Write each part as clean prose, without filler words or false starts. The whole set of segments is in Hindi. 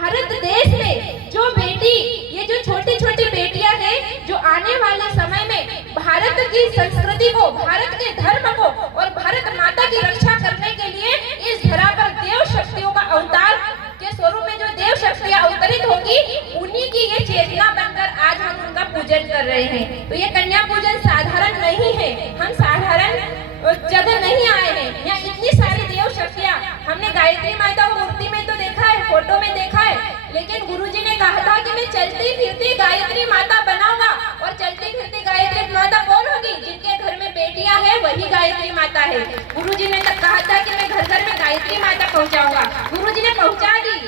भारत देश में जो बेटी, ये जो छोटी छोटी बेटियां हैं, जो आने वाले समय में भारत की संस्कृति को, भारत के धर्म को और भारत माता की रक्षा करने के लिए इस धरा पर देव शक्तियों का अवतार के स्वरूप में जो देव शक्तियां अवतरित होगी, उन्हीं की ये चेतना बनकर आज हम उनका पूजन कर रहे हैं। तो ये कन्या पूजन साधारण नहीं है, हम साधारण जगह नहीं आए हैं। यहाँ इतनी सारी देव शक्तियां, हमने गायत्री माता को मूर्ति में तो देखा है, फोटो में देखा है, लेकिन गुरुजी ने कहा था कि मैं चलती फिरती गायत्री माता बनाऊंगा। और चलती फिरती गायत्री माता कौन होगी? जिनके घर में बेटियां हैं वही गायत्री माता है। गुरुजी ने तक कहा था कि मैं घर घर में गायत्री माता पहुंचाऊंगा, गुरुजी ने पहुंचा दी।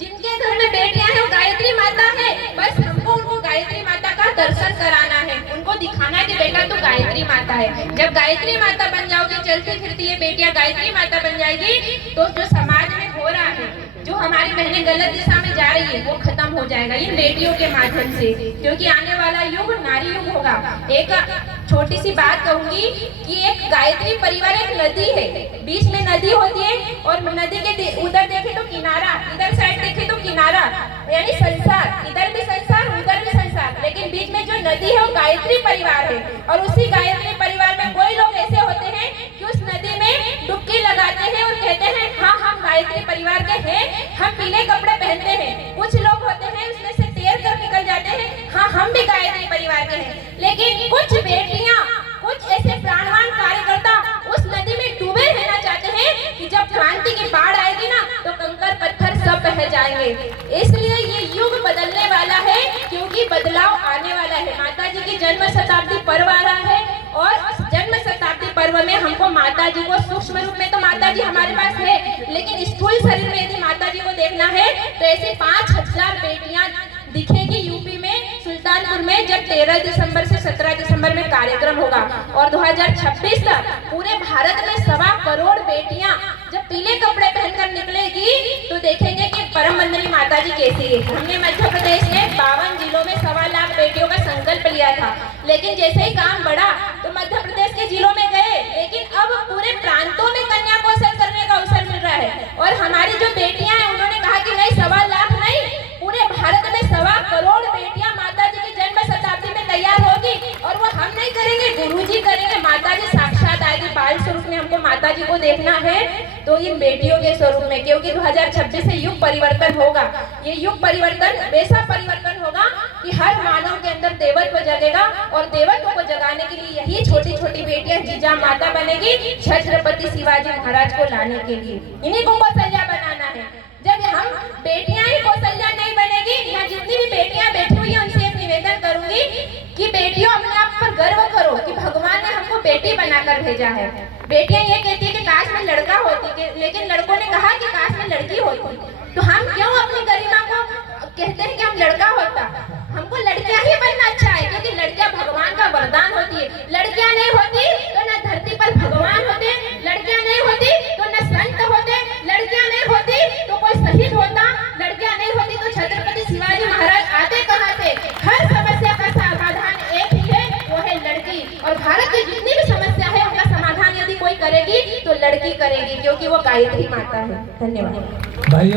जिनके घर में बेटियां हैं वो गायत्री माता है, बस हमको उनको गायत्री माता का दर्शन कराना है, उनको दिखाना है कि बेटा तू गायत्री माता है। जब गायत्री माता बन जाओगी, चलती फिरती ये बेटियां गायत्री माता बन जाएगी, तो जो समाज में हो रहा है, जो हमारी बहनें गलत दिशा में जा रही है, वो खत्म हो जाएगा इन बेटियों के माध्यम से। क्योंकि आने वाला युग नारी युग होगा। एक छोटी सी बात कहूंगी कि एक गायत्री परिवार एक नदी है, बीच में नदी होती है और नदी के उधर देखे तो किनारा, इधर साइड देखे तो किनारा, यानी संसार, इधर भी संसार उधर भी संसार, लेकिन बीच में जो नदी है वो गायत्री परिवार है। और उसी गायत्री परिवार में कोई लोग ऐसे होते हैं कि उस नदी में डुबकी लगाते हैं और कहते हैं हाँ हम गायत्री परिवार के हैं, हम पीले कपड़े पहनते हैं। कुछ लोग होते हैं उसमें से तैर कर निकल जाते हैं, हाँ हम भी गायत्री परिवार के हैं। लेकिन कुछ बेटियां, कुछ ऐसे प्राणवान कार्यकर्ता उस नदी में डूबे रहना चाहते हैं कि जब क्रांति की बाढ़ आएगी ना तो कंकर पत्थर सब बह जाएंगे। इसलिए ये युग बदलने वाला है, क्योंकि बदलाव आने वाला है। माता जी की जन्म शताब्दी पर्व आ रहा है और जन्म शताब्दी पर्व में हमको माता जी को सूक्ष्म रूप में तो माता जी हमारे पास है, लेकिन स्थूल शरीर में यदि माता जी को देखना है तो ऐसी 5000 बेटियां दिखेगी यूपी में, सुल्तानपुर में, जब 13 दिसंबर से 17 दिसंबर में कार्यक्रम होगा। और 2026 तक पूरे भारत में 1.25 करोड़ बेटियां जब पीले कपड़े पहनकर निकलेगी तो देखेंगे कि परम वंदनीय माता जी कैसी है। हमने मध्य प्रदेश में 52 जिलों में 1.25 लाख बेटियों का संकल्प लिया था, लेकिन जैसे ही काम बढ़ा तो मध्य प्रदेश के जिलों में गए, लेकिन अब पूरे प्रांतों में कन्या कौशल करने का अवसर मिल रहा है। और हमारी जो बेटियां हैं उन्होंने कहा कि नहीं 1.25 लाख नहीं, पूरे भारत में 1.25 करोड़ बेटियां माता जी की जन्म शताब्दी में तैयार होगी। और वो हम नहीं करेंगे, गुरुजी करेंगे। माता जी साक्षात आएगी, बाल स्वरूप में हमको माता जी को देखना है तो इन बेटियों के स्वरूप में, क्योंकि 2026 से युग परिवर्तन होगा। ये युग परिवर्तन वैसा परिवर्तन होगा कि हर मानव के अंदर देवत्व जगेगा और देवत्व को जगाने के लिए यही छोटी छोटी बेटियां जीजा माता बनेगी, छत्रपति शिवाजी महाराज को लाने के लिए। इन्हीं को कौशल्या बनाना है। जब हम बेटियां ही कौशल्या नहीं बनेगी, यहाँ जितनी भी बेटियां बैठी हुई हैं उनसे एक निवेदन करूंगी कि बेटियों अपने आप पर गर्व करो कि भगवान ने हमको बेटी बनाकर भेजा है। बेटियां ये कहती है कि काश में लड़का होती, लेकिन लड़कों ने कहा कि काश में लड़की होती। तो हम क्यों अपनी गरिमा को कहते हैं कि हम लड़का होता? हमको लड़कियां ही बनना अच्छा है, क्योंकि लड़कियां भगवान का वरदान होती है। लड़कियां नहीं होती तो न धरती पर भगवान होते, लड़कियां नहीं होती तो न संत होते, लड़कियां नहीं होती तो कोई शहीद होता, लड़कियां नहीं होती तो छत्रपति शिवाजी महाराज आते कहाँ से? हर समस्या का समाधान एक ही है, वो है लड़की। और भारत की जितनी भी समस्या है उनका समाधान यदि कोई करेगी तो लड़की करेगी, क्योंकि वो गायत्री माता है। धन्यवाद।